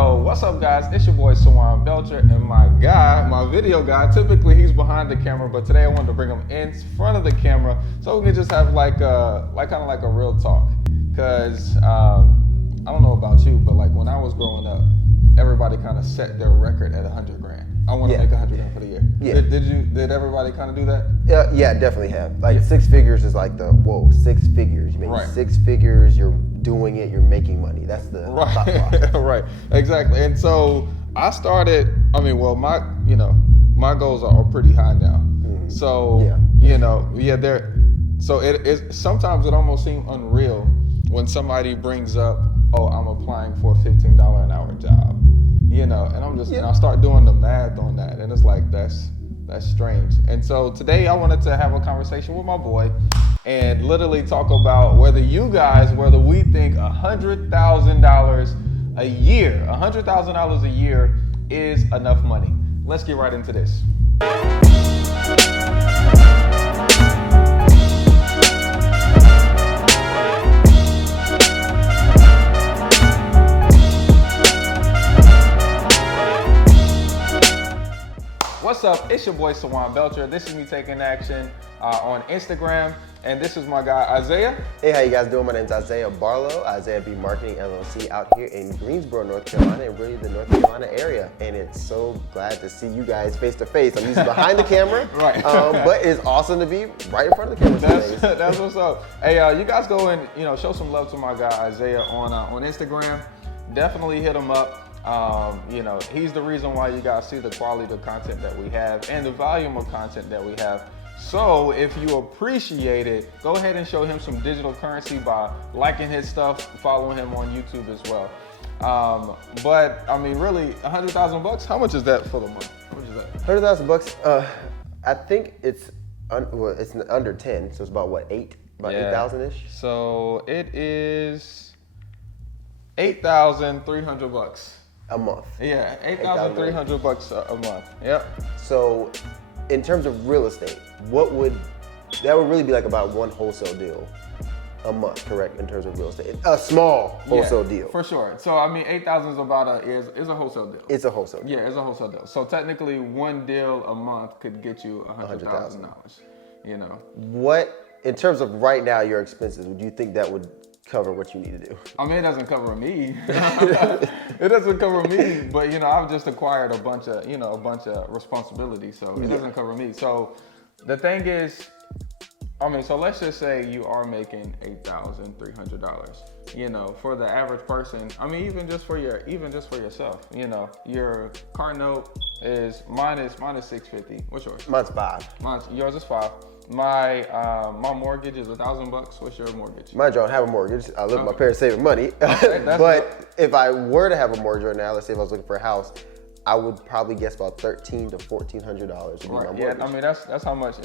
Yo, what's up guys? It's your boy Sawan Belcher and my video guy, typically he's behind the camera, but today I wanted to bring him in front of the camera so we can just have kind of like a real talk. Cause I don't know about you, but like when I was growing up, everybody kind of set their record at 100 grand. I want to make 100 grand for the year. Yeah. Did everybody kind of do that? Yeah, definitely have. Like 6 figures is like the, whoa, 6 figures. You make Right. 6 figures, you're doing it, you're making money. That's the top line. Right, exactly. And so I started, my goals are pretty high now. So, so it sometimes it almost seems unreal when somebody brings up, oh, I'm applying for a $15 an hour job, and I'm just, and I start doing the math on that, and it's like, that's strange. And so today I wanted to have a conversation with my boy and literally talk about whether we think $100,000 a year is enough money. Let's get right into this. What's up? It's your boy Sawan Belcher. This is me taking action on Instagram, and this is my guy Isaiah. Hey, how you guys doing? My name's Isaiah Barlow, Isaiah B Marketing LLC, out here in Greensboro, North Carolina, and really the North Carolina area. And it's so glad to see you guys face to face. I'm usually behind the camera, right? But it's awesome to be right in front of the camera today. That's what's up. Hey, you guys go and show some love to my guy Isaiah on Instagram. Definitely hit him up. He's the reason why you guys see the quality of content that we have and the volume of content that we have. So if you appreciate it, go ahead and show him some digital currency by liking his stuff, following him on YouTube as well. But I mean, really, $100,000, how much is that for the month? How much is that? $100,000. I think it's under 10, so it's about what, 8,000-ish. So it is $8,300 a month. Yeah, $8,300 a month. Yep. So, in terms of real estate, that would really be like about one wholesale deal a month, correct? In terms of real estate, a small wholesale deal. For sure. So I mean, 8,000 is about is a wholesale deal. It's a wholesale deal. Yeah, it's a wholesale deal. So technically, one deal a month could get you $100,000. What, in terms of right now your expenses, would you think that would cover what you need to do? I mean, it doesn't cover me. It doesn't cover me, but I've just acquired a bunch of responsibility, so it doesn't cover me. So the thing is, so let's just say you are making $8,300. For the average person, even just for yourself, your car note is mine is $650. What's yours? Mine's $5. Yours is $5. My mortgage is $1,000. What's your mortgage? Mind you, I don't have a mortgage. I live with my parents saving money. Okay, but if I were to have a mortgage right now, let's say if I was looking for a house, I would probably guess about $1,300 to $1,400 would be my mortgage. Yeah, that's how much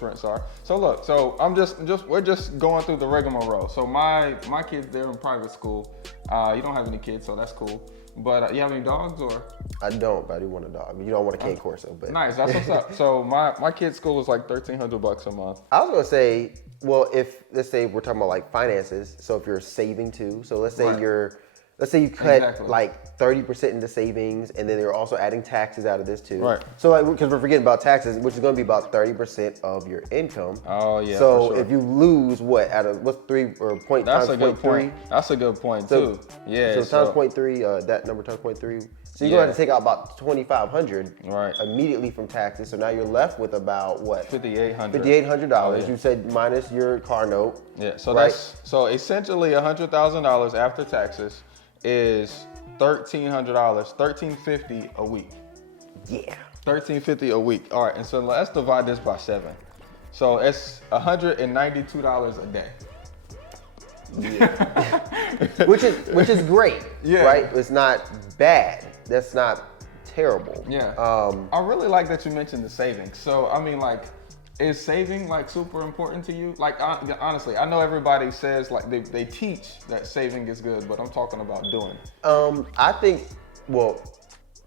rents are. So look, we're just going through the rigmarole. So my kids, they're in private school. You don't have any kids, so that's cool. But you have any dogs or? I don't, but I do want a dog. You don't want a cane corso, but nice. That's what's up. So my kid's school is like $1,300 a month. I was gonna say, well, let's say we're talking about like finances. So if you're saving too, so let's say you cut like 30% into savings, and then they're also adding taxes out of this too. Right. So like, because we're forgetting about taxes, which is going to be about 30% of your income. Oh yeah. So for sure. if you lose what's 3 or point that's times a good 0.3? point. That's a good point too. Yeah. So times 0.3, that number times 0.3. So you're going to have to take out about $2,500 immediately from taxes. So now you're left with about what? $5,800. You said minus your car note. Yeah. So right? so essentially $100,000 after taxes is $1,300, $1,350 a week. Yeah. $1,350 a week. All right, and so let's divide this by 7. So it's $192 a day. Yeah. which is great. Yeah. Right? It's not bad. That's not terrible. Yeah. I really like that you mentioned the savings. So is saving super important to you? Honestly, I know everybody says they teach that saving is good, but I'm talking about doing. I think,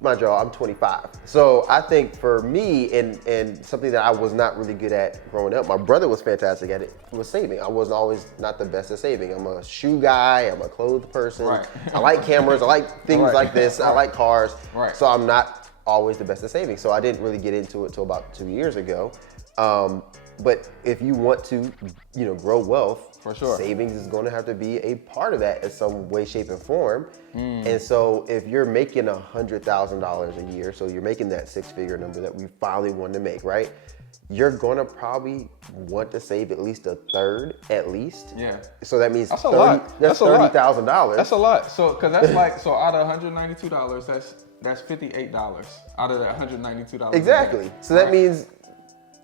mind you, I'm 25. So I think for me, and something that I was not really good at growing up, my brother was fantastic at it, was saving. I wasn't always not the best at saving. I'm a shoe guy, I'm a clothes person. Right. I like cameras, I like things like this, I like cars. Right. So I'm not always the best at saving. So I didn't really get into it till about 2 years ago. But if you want to, grow wealth, for sure, savings is going to have to be a part of that in some way, shape, and form. And so if you're making $100,000 a year, so you're making that six-figure number that we finally wanted to make, right? You're going to probably want to save at least a third, at least. Yeah. So that means that's $30,000. That's a lot. So, because that's like, so out of $192, that's $58 out of that $192. Exactly. So that means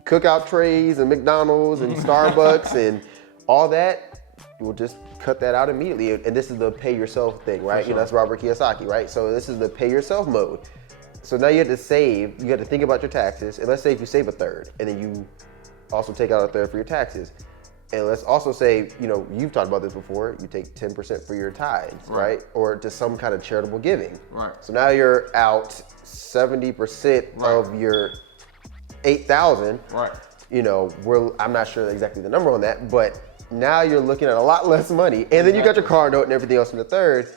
cookout trays and McDonald's and Starbucks and all that, we'll just cut that out immediately. And this is the pay yourself thing, right? Sure. That's Robert Kiyosaki, right? So this is the pay yourself mode. So now you have to save, you have to think about your taxes. And let's say if you save a third and then you also take out a third for your taxes. And let's also say, you've talked about this before, you take 10% for your tithes, right? Or to some kind of charitable giving. Right. So now you're out 70% of your 8,000. Right. I'm not sure exactly the number on that, but now you're looking at a lot less money. And then you got your car note and everything else in the third.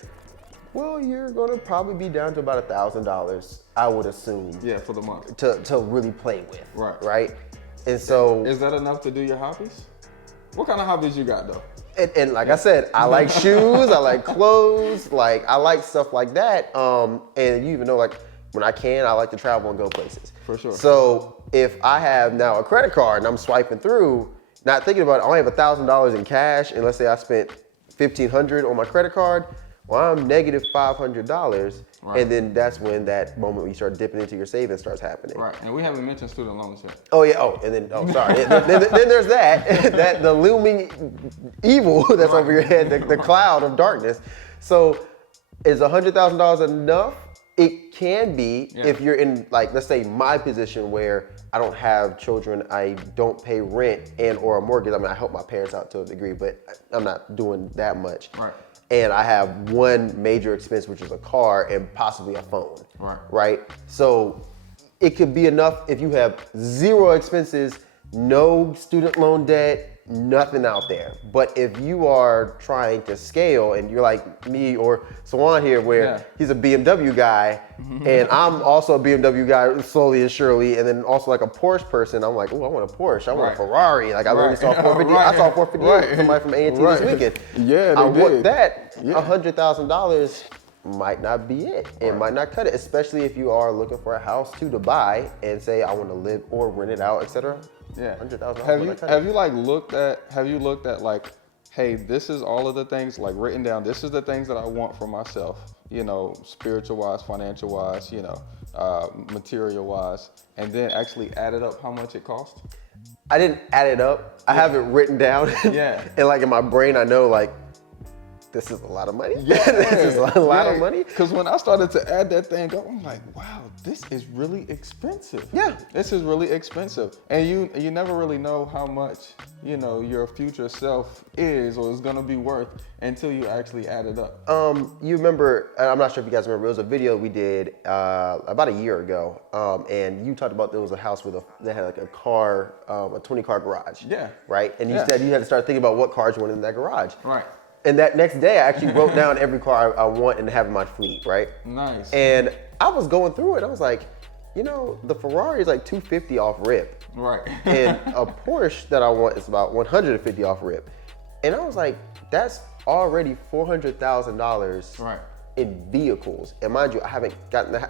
Well, you're gonna probably be down to about $1,000, I would assume. Yeah, for the month. To really play with. Right. Right? And so. Is that enough to do your hobbies? What kind of hobbies you got though? And like I said, I like shoes, I like clothes, I like stuff like that. And you even know, when I can, I like to travel and go places. For sure. So if I have now a credit card and I'm swiping through, not thinking about it, I only have $1,000 in cash, and let's say I spent $1,500 on my credit card, well, I'm negative $500, and then that's when that moment when you start dipping into your savings starts happening. Right, and we haven't mentioned student loans yet. Oh yeah, sorry. then there's that the looming evil that's over your head, the cloud of darkness. So is $100,000 enough? It can be if you're in, let's say my position where I don't have children, I don't pay rent and or a mortgage. I mean, I help my parents out to a degree, but I'm not doing that much. Right. And I have one major expense, which is a car and possibly a phone. Right. Right. So it could be enough if you have zero expenses, no student loan debt, nothing out there. But if you are trying to scale and you're like me or Swan here where he's a BMW guy and I'm also a BMW guy slowly and surely, and then also like a Porsche person, I'm like, oh, I want a Porsche, I want a Ferrari. I literally saw 450. I saw 458 with somebody from A&T this weekend. Yeah, I want that. $100,000 might not be it. It might not cut it, especially if you are looking for a house to buy and say I want to live or rent it out, etc. Yeah. $100,000. Have you looked at hey, this is all of the things written down. This is the things that I want for myself. Spiritual wise, financial wise, material wise, and then actually added up how much it cost? I didn't add it up. I have it written down. Yeah. And in my brain, I know this is a lot of money. Yeah. This is a lot of money. Because when I started to add that thing up, I'm like, wow, this is really expensive. Yeah. This is really expensive. And you never really know how much, your future self is or is gonna be worth until you actually add it up. You remember, I'm not sure if you guys remember, it was a video we did about a year ago. And you talked about there was a house that had a car, a 20-car garage. Yeah. Right? And you said you had to start thinking about what cars you wanted in that garage. Right. And that next day, I actually wrote down every car I want and have in my fleet, right? Nice. And I was going through it. I was like, the Ferrari is $250 off rip. Right. And a Porsche that I want is about $150 off rip. And I was like, that's already $400,000 in vehicles. And mind you, I haven't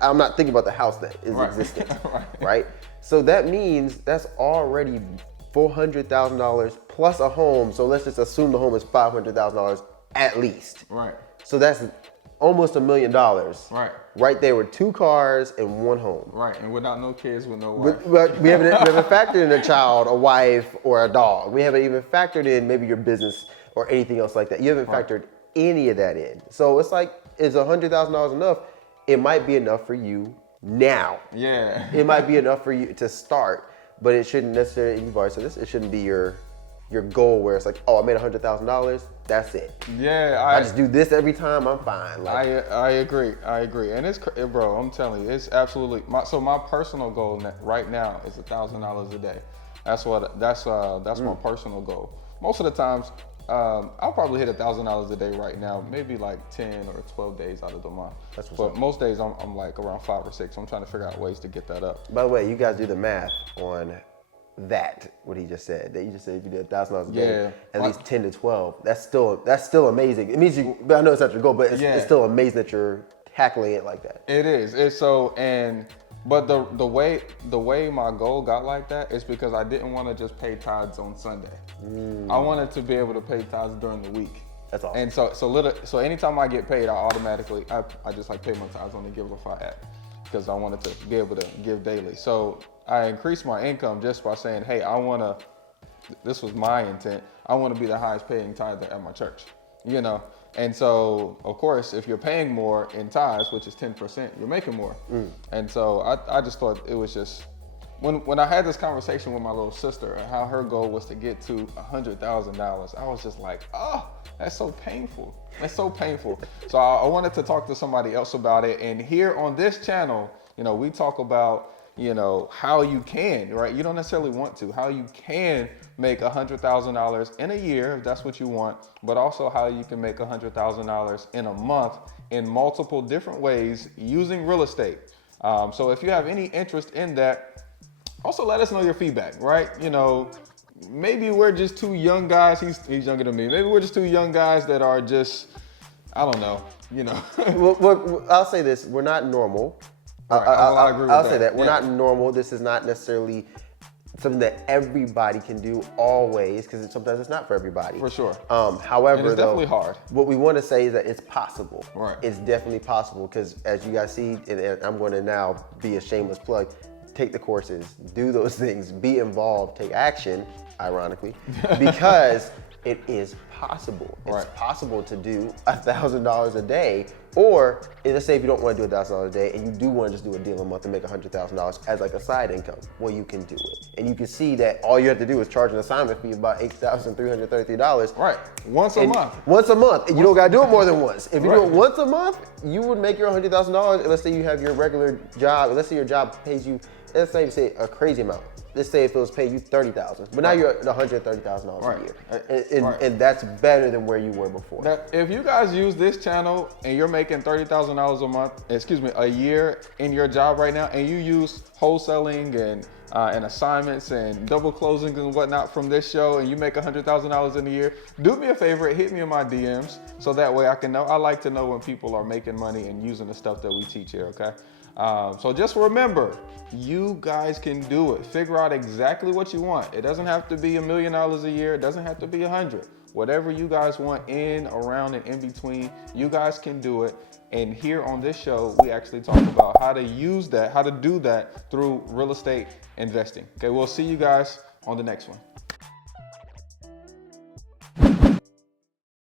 I'm not thinking about the house that is existing, right? So that means that's already $400,000 plus a home. So let's just assume the home is $500,000 at least. Right. So that's almost $1 million. Right. Right there with 2 cars and 1 home. Right. And without no kids, with no wife. But we haven't factored in a child, a wife, or a dog. We haven't even factored in maybe your business or anything else like that. You haven't factored any of that in. So it's is $100,000 enough? It might be enough for you now. Yeah. It might be enough for you to start. But it shouldn't necessarily, you've already said this, it shouldn't be your your goal where it's like, oh, I made $100,000. That's it. Yeah, I just do this every time. I'm fine. Like, I agree. And bro, I'm telling you, it's absolutely my personal goal right now is $1,000 a day. That's my personal goal. Most of the times, I'll probably hit $1,000 a day right now, maybe like 10 or 12 days out of the month. That's what's but up. most days I'm like around 5 or 6. I'm trying to figure out ways to get that up. by the way, you guys do the math on that, what he just said. That you just said if you did $1,000 a day, at least 10 to 12, that's still amazing. It means but I know it's not your goal, but it's still amazing that you're tackling it like that. It is. But the way my goal got like that is because I didn't want to just pay tithes on Sunday. I wanted to be able to pay tithes during the week. That's awesome. And so anytime I get paid, I just like pay my tithes on the Givelify app because I wanted to be able to give daily. So I increased my income just by saying, hey, this was my intent. I want to be the highest paying tither at my church, you know? And so, of course, if you're paying more in tithes, which is 10%, you're making more. And so I just thought it was just, when I had this conversation with my little sister and how her goal was to get to $100,000, I was just like, oh, that's so painful. That's so painful. So I wanted to talk to somebody else about it. And here on this channel, you know, we talk about, you know, how you can, right? You don't necessarily want to, how you can make $100,000 in a year, if that's what you want, but also how you can make $100,000 in a month in multiple different ways using real estate. So if you have any interest in that, also let us know your feedback, right? You know, maybe we're just two young guys. He's younger than me. Maybe we're just two young guys that are just, I don't know, you know. Well, I'll say this, we're not normal. Right. I agree with I'll say that. We're Yeah. not normal. This is not necessarily something that everybody can do always, because sometimes it's not for everybody. For sure. However, And it's definitely hard. What we want to say is that it's possible. Right. It's definitely possible, because as you guys see, and I'm going to now be a shameless plug, take the courses, do those things, be involved, take action, ironically, because it is possible. It's Right. possible to do $1,000 a day, or let's say if you don't want to do $1,000 a day and you do want to just do a deal a month and make $100,000 as like a side income, well, you can do it. And you can see that all you have to do is charge an assignment fee of about $8,333. Right. Once a month. Once a month. And you don't got to do it more than once. If you do Right. it once a month, you would make your $100,000. And let's say you have your regular job. Let's say your job pays you, let's say a crazy amount. Let's say if it was paying you $30,000, but now you're at $130,000 Right. a year, Right. and that's better than where you were before. That if you guys use this channel and you're making $30,000 a year in your job right now, and you use wholesaling and assignments and double closings and whatnot from this show, and you make $100,000 in a year, do me a favor, hit me in my DMs so that way I can know. I like to know when people are making money and using the stuff that we teach here, okay? So just remember, you guys can do it. Figure out exactly what you want. It doesn't have to be $1 million a year. It doesn't have to be 100. Whatever you guys want in, around, and in between, you guys can do it. And here on this show, we actually talk about how to use that, how to do that through real estate investing. Okay, we'll see you guys on the next one.